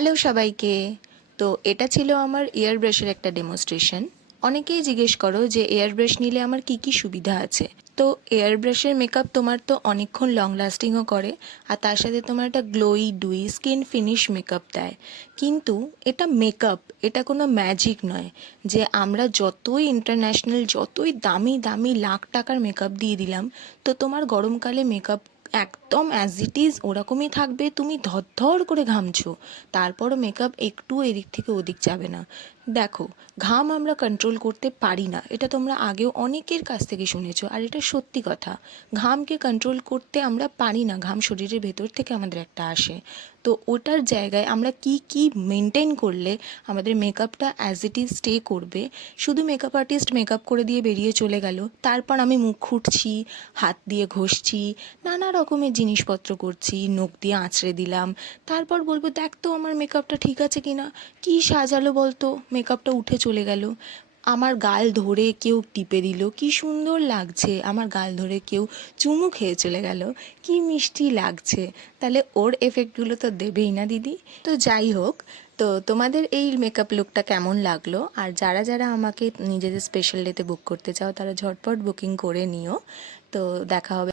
Hello সবাইকে। তো এটা ছিল আমার এয়ার ব্রাশের একটা ডেমনস্ট্রেশন। অনেকেই জিজ্ঞেস করো যে এয়ার ব্রাশ নিলে আমার কি কি সুবিধা আছে। তো এয়ার ব্রাশের মেকআপ তোমার তো অনেকক্ষণ লং লাস্টিংও করে, আর তার সাথে তোমার একটা গ্লোই ডুই স্কিন ফিনিশ মেকআপ দেয়। কিন্তু এটা মেকআপ, এটা কোনো ম্যাজিক নয় যে আমরা যতই ইন্টারন্যাশনাল যতই দামি দামি লাখ টাকার মেকআপ দিয়ে দিলাম তো তোমার গরমকালে মেকআপ একদম অ্যাজ ইট ইজ ওরকমই থাকবে, তুমি ধরধর করে ঘামছো, তারপরও মেকআপ একটু এদিক থেকে ওদিক যাবে না। দেখো, ঘাম আমরা কন্ট্রোল করতে পারি না, এটা তোমরা আগেও অনেকের কাছ থেকে শুনেছো, আর এটা সত্যি কথা। ঘামকে কন্ট্রোল করতে আমরা পারি না, ঘাম শরীরের ভেতর থেকে আমাদের একটা আসে। তো ওটার জায়গায় আমরা কি কি মেনটেন করলে আমাদের মেকআপটা অ্যাজ ইট ইজ স্টে করবে। শুধু মেকআপ আর্টিস্ট মেকআপ করে দিয়ে বেরিয়ে চলে গেল, তারপর আমি মুখ খুঁটছি, হাত দিয়ে ঘষছি, নানা রকমের জিনিসপত্র করছি, নখ দিয়ে আঁচড়ে দিলাম, তারপর বলবো দেখ তো আমার মেকআপটা ঠিক আছে কি না। কী সাজালো বলতো, মেকআপটা উঠে চলে গেল। আমার গাল ধরে কেউ টিপে দিল, কি সুন্দর লাগছে, আমার গাল ধরে কেউ চুমু খেয়ে চলে গেল, কি মিষ্টি লাগছে। তাহলে ওর এফেক্টগুলো তো দেবেই না দিদি। তো যাই হোক, তো তোমাদের এই মেকআপ লুকটা কেমন লাগলো, আর যারা যারা আমাকে নিজেদের স্পেশাল ডেতে বুক করতে চাও তারা ঝটপট বুকিং করে নিও। তো দেখা হবে।